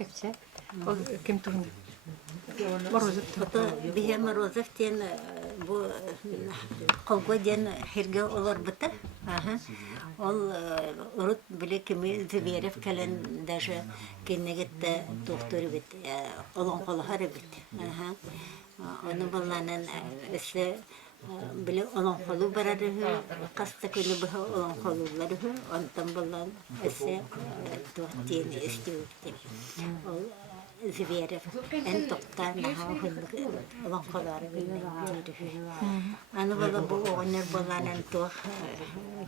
кепсе. Ол кем тугун. Морозов. Ото бие Морозов тен бу колго ден херге олар быта. Ага. Ол урут биле кеме Зверев келен даже кенегетте доктор бит. Олон колхар бит. Ага. Оны балланан эсе биле олон колу барады. Каста көне бу олон колулары. Онтан баллан эсе тохтен истеүтте. Ол Зверев, en toqtaan nahaa wanqalaara ana wala bu oner bolanan tuh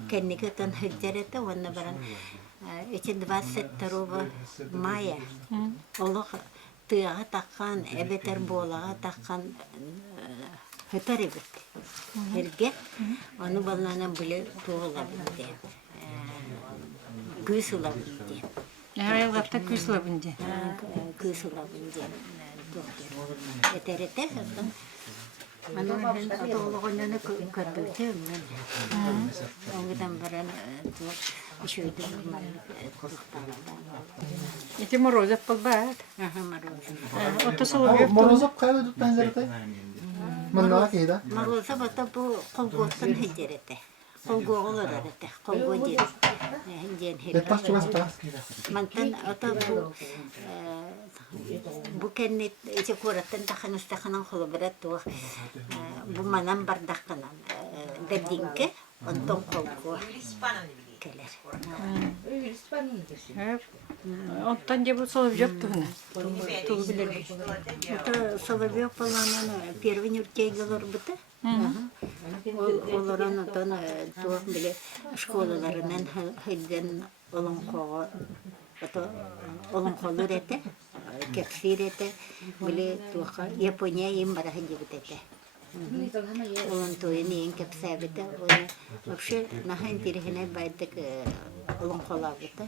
kennika tan hajjarata wana baran için 27 maya Allah tığa takkan ebeter bolağa takkan hıtaribet herge onu bolanan bile tuğla bindi güsula bindi Ayılgapta küsla bindi. Kısıla bindi. Eterete hatta. Mana ben doğruğunu kırdım ben. Ondan baran şöyle İti Морозов побат. Aha Морозов. Ото соловьев. Морозов кайда тут пензерте? Мында кейда? Морозов ата bu kolgotan hicrete. Kolgoğlar arate. Kolgo diye. Etpas çubasta. Mantan ata bu kennet içe kuratan taxanıstaxanan xolobrat tu bu manan bardaqanan dedinke onton kolgo keler. Оттан же бу соловьев тугуна. Тугу билер. Это Соловьев поланан первый нюртейгалар быта. Оларан отан туак биле школаларынан хылдан олон кого ото олон колор эте кепсир эте биле туака Япония им бара хыжыбыте. Олон тойны ен кепсабыта вообще нахан тирхене байдык олон колабыта.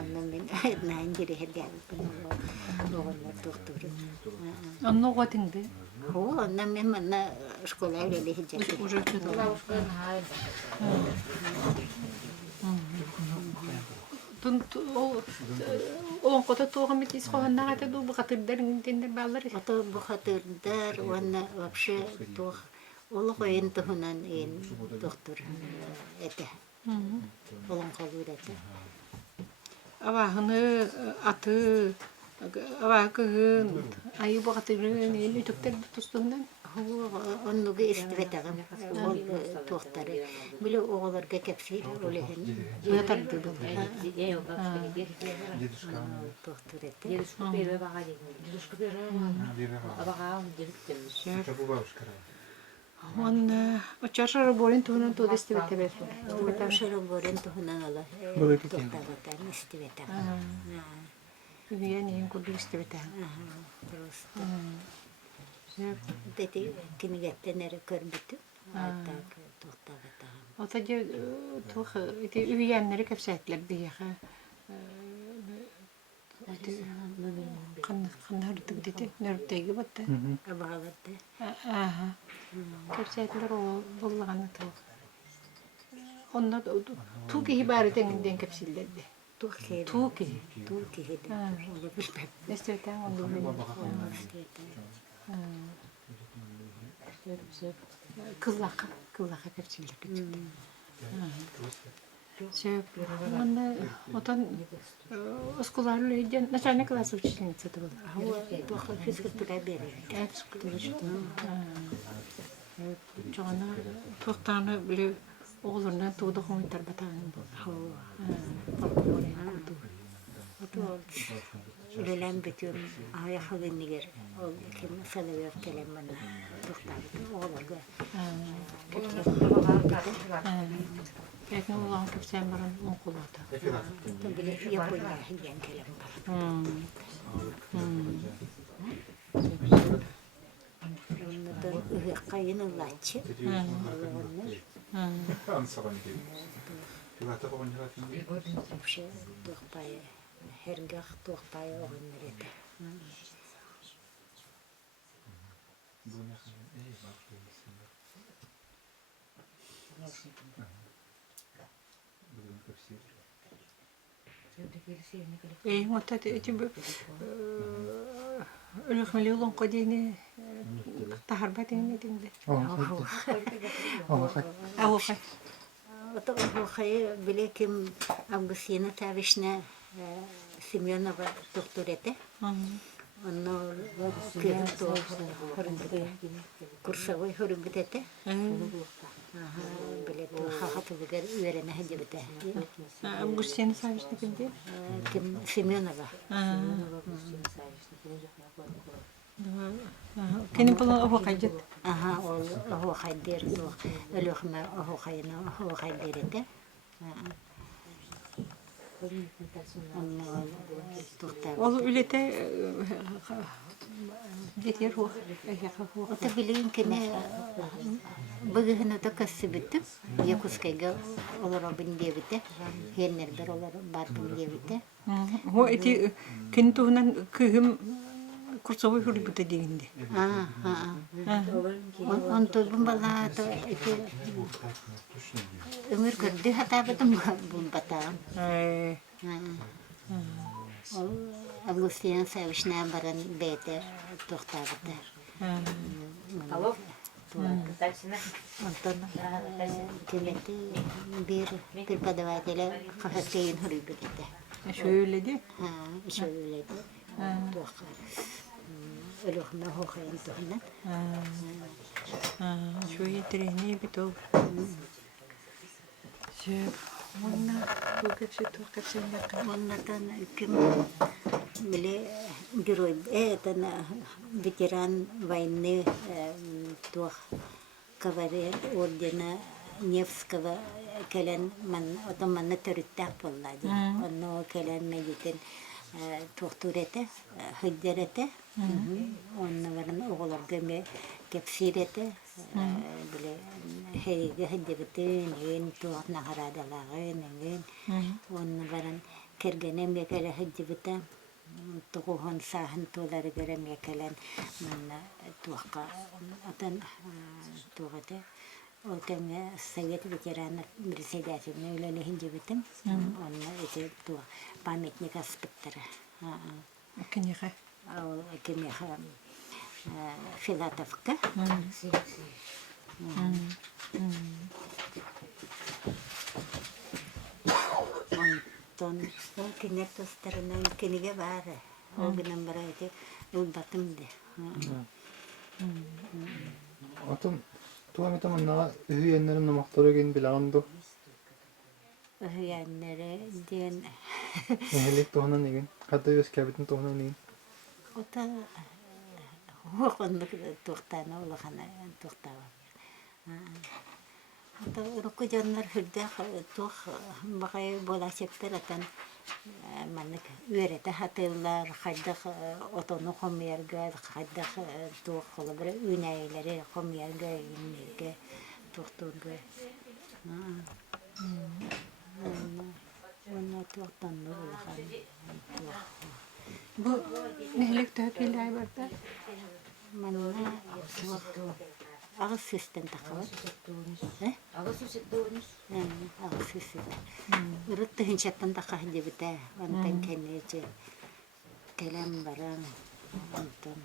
Аннан мен нахан тирхеде олар доктор. Онно готинде. Ho, ondan ben bana şkola öyle hicret. Уже чудо. Тун ол кота туган бит исхоганнага та ду бакатырдарын тендер баллар. Ото bu hatırlar, ona вообще tuh, olu koyun tuhunan en doktor ete. Olun kalır ete. Абахыны аты абакын айы бакатырын эл үтөктөр тустундан. Onu istiveteğim, ol tuhtarı. Bile oğullarga kepsir, olehen. Yatardı bu. Tuhtar ete. Дедушка первая бага деген. Дедушка первая бага директор. Он очаршар болин туган туда истебете. Tavşarı boren tuhunan ola. Tuhtarıdan istiveteğim. Üyen yen kudu istebete. Просто. Dedi kinigette nere körbütü. Hatta tuhtarıdan. Ota je tuh iti üyenleri kepsetler diye. Kan hartık dedi. Nörtegi battı. Abağalarda. Aha. Kepsetler o bollağını tuh. Onda tuğ hibareten kepsillerdi. Tuhki. Tuğki. Tuhki hedi. Onu bilmem. Nesteveten onu bilmem. Kızlaka kepsillerdi çıktı. Şey, onda otan okullarla ilgili начальник класс учительница это была. Tuhki fizikteraperi. Çoğuna tuğtanı bile oğlundan tuğdu komitar batanı bu. Ölen bütün ayaklı niger. O kim Solовьев kelem bana tuhtarı. Oğullarga. Belki oğlan kepsen baran okulada. Bile Japonya hingen kelem bana. Ondan kayın ulaşçı. Вообще тухпая, хергах тухпая огнерете. вот это эти ölüxmeli olan qodini taharbatini dinde. Авохай. Это хай великим Августина Тавишна Семенова докторете. Оно кирто курсовой хурбете. Билет хахату бигер уверена хадибете. Августина Савишна кимде? Ким Семенова. Кенин булан авохай жет. Ага, ол хайдер, ölüxme хайна хайдерете. Ол үлете жетер хух. Ота билин кене быгыгына да кассыбыты. Якускайга олар бин дебите. Хеннердер олар бар бин дебите. Хо эти кин туһунан кыгым курсовой хурбута дегенде. Он тут бала то эти өмүр көрдү хата бутум бата. Августина Савишна баран бете тохтабыты. Алло. Тальсина. Антон Тимети bir преподавателя кафетерин хурбута. Şöyle de. Şöyle de. Ölüxme hoxayan tuhna. Şöyle treni bito. Şey, ona bu Onlardan kim bile герой, это ветеран войны, кавалер ордена Невского, келен отом манна төрүттәк буллады. Онно келен медитен тохтурете, хиддерете, онно баран оголорга ме кепсирете, биле хейге хиддебетен, ен туатна харадалагын, ен онно баран кергене ме келе хиддебетен, тугухан сахан тулары герем келен манна туакка отан тугате. Ол кемге совет ветеранов председатель үлеле хинжебетим. Онна эти туа памятник аспектары. Кенеха. Ол кемеха Филатовка. Онтон ол кенер тостарынан кенеге бары. Ол гынан бара эти улбатымды. Atım tuğam itamannağa ühüyenlerin namakları gen bilağındı. Öhüyenlere diyen Ehelik tuğanan egen. Hatta yüz kabitin tuğanan egen. Ота хохондук тухтана улахана тухтава. Ота руку жаннар хүрдэ тух багай болачектер атан маннык үйрете хатылар хайдах отону хомерга хайдах тух холбре үнәйләре хомерга иннеге тухтурга. Онна тухтанны улахан. Bu nelik tökeli aybarda. Манна агыс систем такабы. Агыс сеттуунус. Агыс систем. Урутты хинчаттан така дебите. Антан кенеже келем баран антон.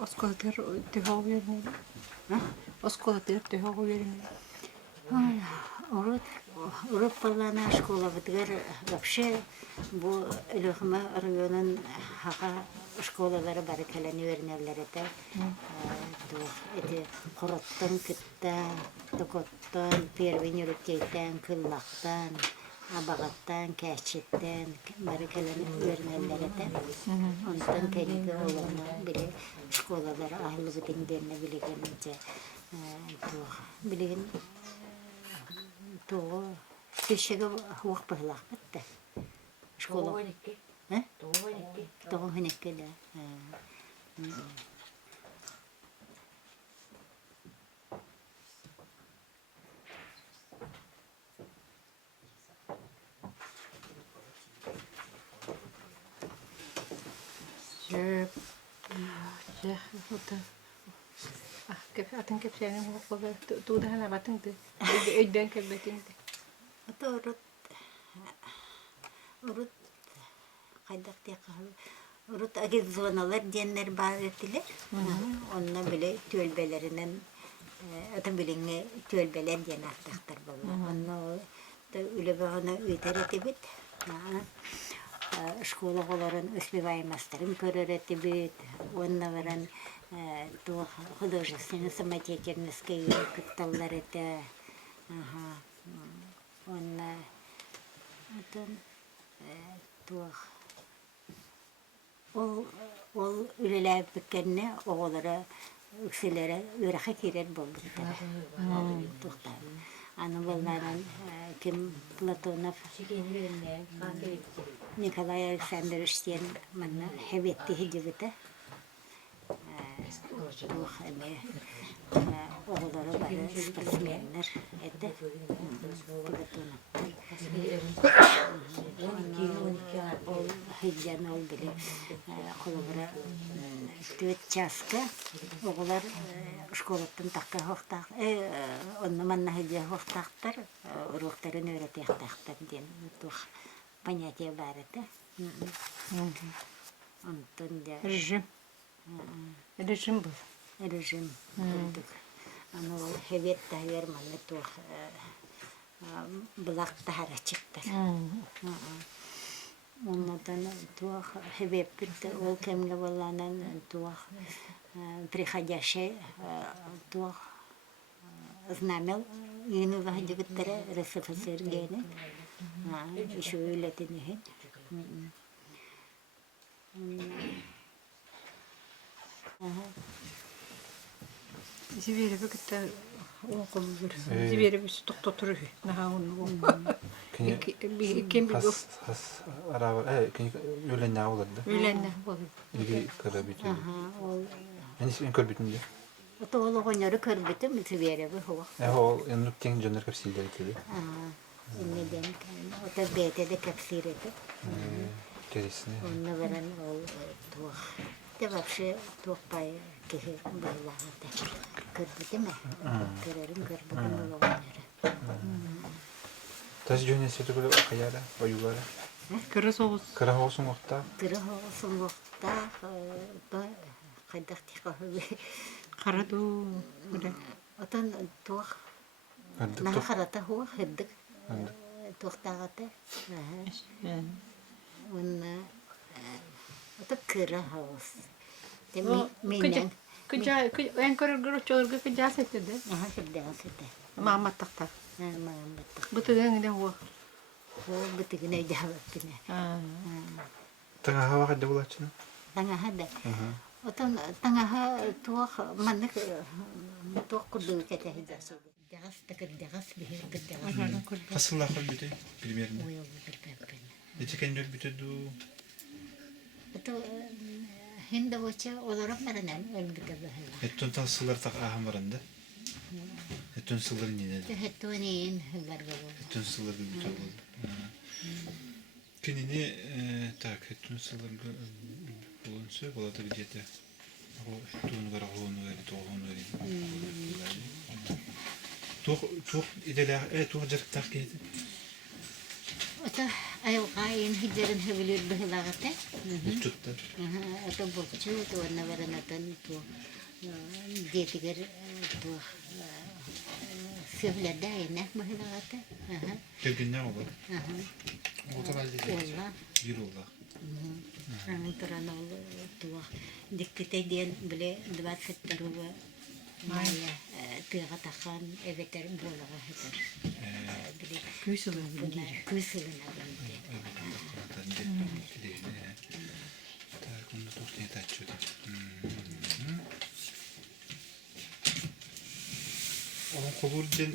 Осколтер төхөгөрнө. Осколтер төхөгөрнө. Урут балана школа битгер вообще бу Илөхмә районын хага школалары бар келени вернелерете. Эти короттан китте, токоттан, первый нюртейтен, кыллактан, абагаттан, кәчеттен, бар келени вернелерете. Онтан кенеге оларны биле школалары ахлы битингенне билегенче. Билеген то кешеге хуак быйлак битте. Школа. Того хенекке да. Атын кепсәнең хукугы туда һәлә батыңды. Өйдән кебетеңде. Оторот урут кайдак текал урут агит зоналар деннер бар этилер. Онна биле төлбелеринен ата билинге төлбелер ден аттактар болду. Онна үлебагына үтеретибит. Школа голарын успеваемостарын көрөретибит. Онна баран то художественная самодеятельность кытталлар эте. Онна атын туах ол үлеләп беккенне оголары үкселәре үрәхә кирәк булды. Тохта. Аны булганнан ким Платонов Николай Александрович тен менә хәбетте һидибете. Тух әне оголары бары спортсменнар әйтте. Ол хиджан ол биле колобра төт часка оголар школаттан такка хохтак онна манна хиджа хохтактар урухтарын өйрәтәктәктәр дигән тух понятие бар иде. Антон да Режим. Режим был. режим булдык. Аны хәбет тәгәр манна тух булакта харачыктар. Оннан тух хәбет бит ол кемгә булганнан тух приходящий тух знамел ине ваһидиттәре РСФСР гене. Еще үләтене. Зибери бекте окул бир. Зибери бис токтотур. Наха он. Кем бил? Хас арабар кини ölenне olurdu. Ölenне. İri karabit. Ол Yani sen körbitinde. Отооло гонёры көрбүтүм Зибери бу хо. O yanlık kendi jönler kapsildi dedi. Иннеден ото бетеде капсирети. Keresine. Онна баран ол тух. Те вообще тух пай кеhe байлаата. Көрбүтүм. Көрөрүм көрбүтүм болгонор. Тас жөнне сету böyle kayara, oyulara. Кыры соғыз. Kara olsun vakta. Тыры соңгокта ба кайдак тихабы. Қараду. Отон тух. Hadi Наа top. харата хо хэддик. Тухтагата. Онна ото кыра хаус. Мен Күжа en көргөрө чорго күжа сетеде. хиддасыта. Мама такта. Мамбат. Бутыгын да хо. Хо битигне жабатыне. Tanga hava kadar bulaşın. Таңа хада. Отон таңаха тух маннык тух курду кете хиддасы. Дагас такыр дагас бихир кырдагас. Kasımlar kalbide bilmiyorum. Ой, бирпепен. Nece kendi bitedi. Ото хинда воча олорап маранан өлбүкө бахала. Etten tasılar tak ahmarında. Etten sılır nene. Хеттонин хылларга бул. Etten sılır bir biter oldu. Kenini tak etten sılır bulunsa kolada bir jete. O tuğunu gara hoğunu veri, toğunu veri. Tuğ ideler, tuğ jarık tak gedi. Ото айылгайын хиджерин хевилер бахалагата. Tuttu. Ото бокчу то наваранатан то детигер то севледа инак бахалагата. Gelgin ne olur? Oturacak. Олла. Bir olur. Антаранал то диктете ден биле 22 мая тыга тахан эветер болага хетер. Биле Күсүлө. күсүлүн агынды. Так, onu tutayım taçıyordu. Onun kabulden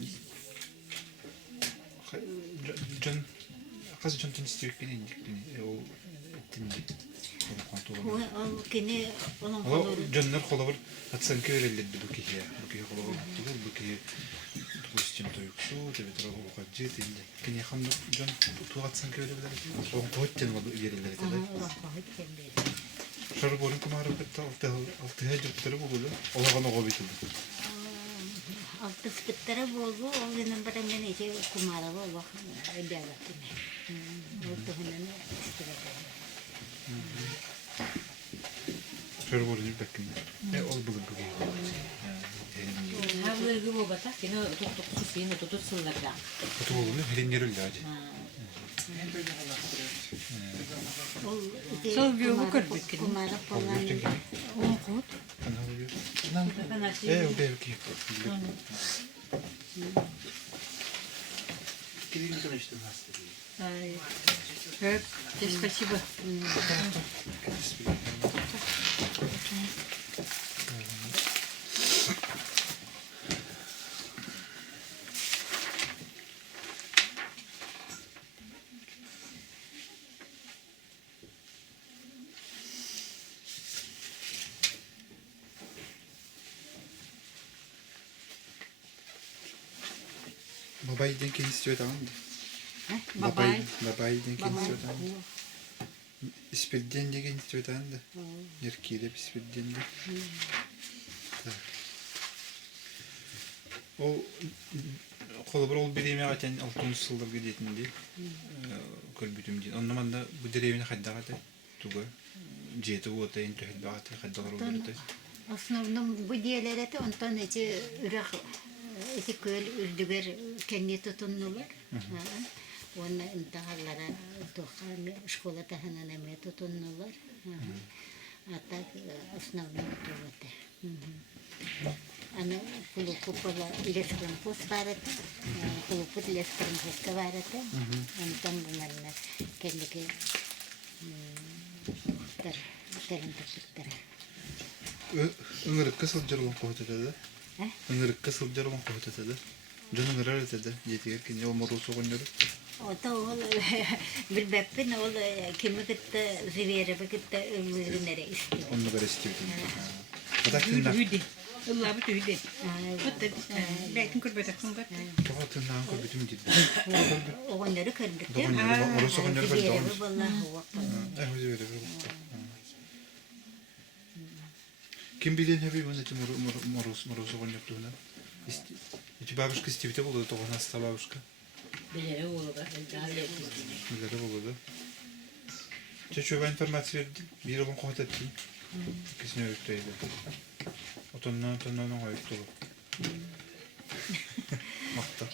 Kaz Johnson istiyor ki o etindi. Ол кене олон O John'lar kolabır atsan köyledi bu kiye. Bu kiye kolabır tutulur bu kiye tuğusçum toyuksu tabi tarafı o kadar değil. Kene hamdı John tuğatsan köyledi. O koçten var yerleri tabi. Şarı borun kumarı bitti altı hecretleri bu böyle. Ola kana kobitildi. altı fıtıklara boldu. O benim bana nece kumaralı Allah ödevatını. O da hemen istedim. Şöyle görünüyor bakın. Ol bulun bu gibi. Havlu gibi bata, yine tutuk susayım, tutuk sıllarla. Kutu olduğunu helin yerülde acı. Sol bu kır bakın. Kumara falan. On kut. Kan oluyor. O belki. Kilini tanıştım hasta. Evet. Спасибо. Babayı denk istiyor tamam mı? Бабай. Babayı denk istiyor tamam mı? İspirden denk istiyor tamam da. Yerkiyle ispirden de. O kolubur ol birime aten 6. yıldır gidetindi. Kölbütüm diye. Ondan da bu derevine haddağata tuga. Jeti o da intihad bağata haddağlar olurdu. Основном bu diyelere de ondan ece ırak ece köl ürdüger kendi tutunurlar. Onu intiharlara tokan şkola tahananeme tutunurlar. Hatta основном tuvatte. Ana kulupu pola ileskrim pus varete, kulupu ileskrim puska varete. Ondan bunlarla kendike terin tutuklara. Ingırık kısıl jarılın kohtu dedi. Ingırık kısıl jarılın kohtu dedi. Canın ırar dedi. Yetiyor ki ne olmadı olsa oynuyordu. O da ol bilbepin ol kimi gitti zivere gitti ömrünlere istiyor. Onu kadar istiyordum. Kadar Hüdi. Allah bu hüdi. Belki kurbetakın bak. Kafasından koydum ciddi. Onları kırdık. Orası oynuyor böyle Zivere tamam. vallahi vakti. Hadi böyle. Kim bilir ne bir bunu moros oynayıp da. İşte babuşka istivite buldu da ona hasta babuşka. Bileri olur da, daha lekli. Neler oldu? Çeşme informasiya verdi. Bir yılın kohut ettim. İkisini öğütteydi. Otondan oyup dolu. Makta.